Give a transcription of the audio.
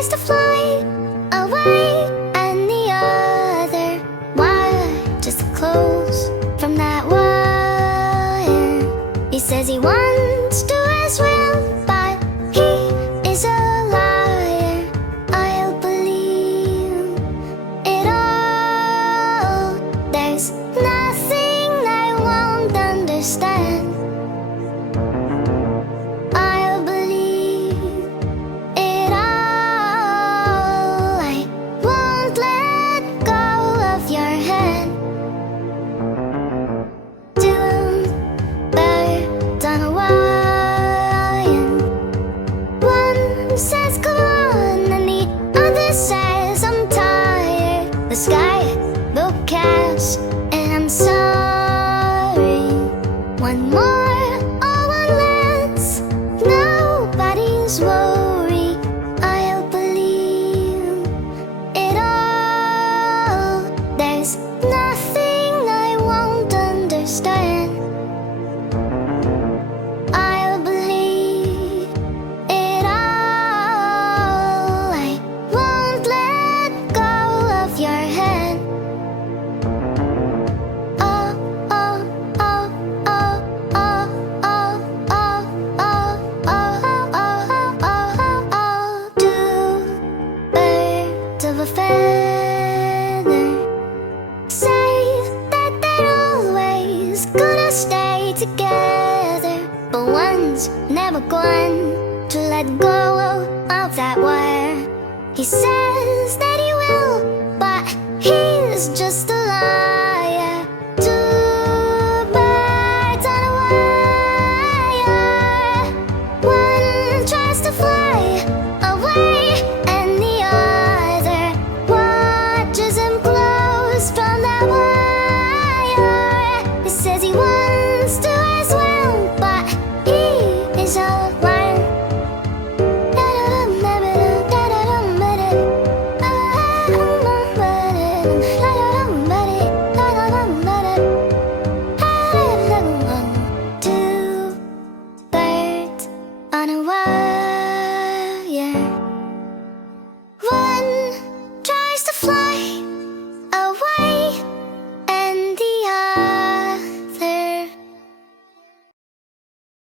tries to fly away, and the other watches close from that wire. He says he wants to as well, but he is a liar. I'll believe it all. There's nothing I won't understand. I'll believe it all. I won't let go of your hand. Two birds on a wire. One says come on, and the other says I'm tired. The sky will catch, and I'm sorry. One more, or one less, nobody's worry. I'll believe it all. There's nothing I won't understand. I'll believe it all. I won't let go of your hand. Oh, oh, oh, oh, oh, oh, oh, oh, oh, oh, oh, oh. Two birds of a feather say that they're always gonna stay together, but one's never going to let go of that wire. He says that he will, but he's just a liar. Two birds on a wire. One tries to fly away, and the other watches him close from that wire. He says he wants to as well, but he is a liar. Da-da-dum, da-da-dum, da-da-dum, ba-da-dum.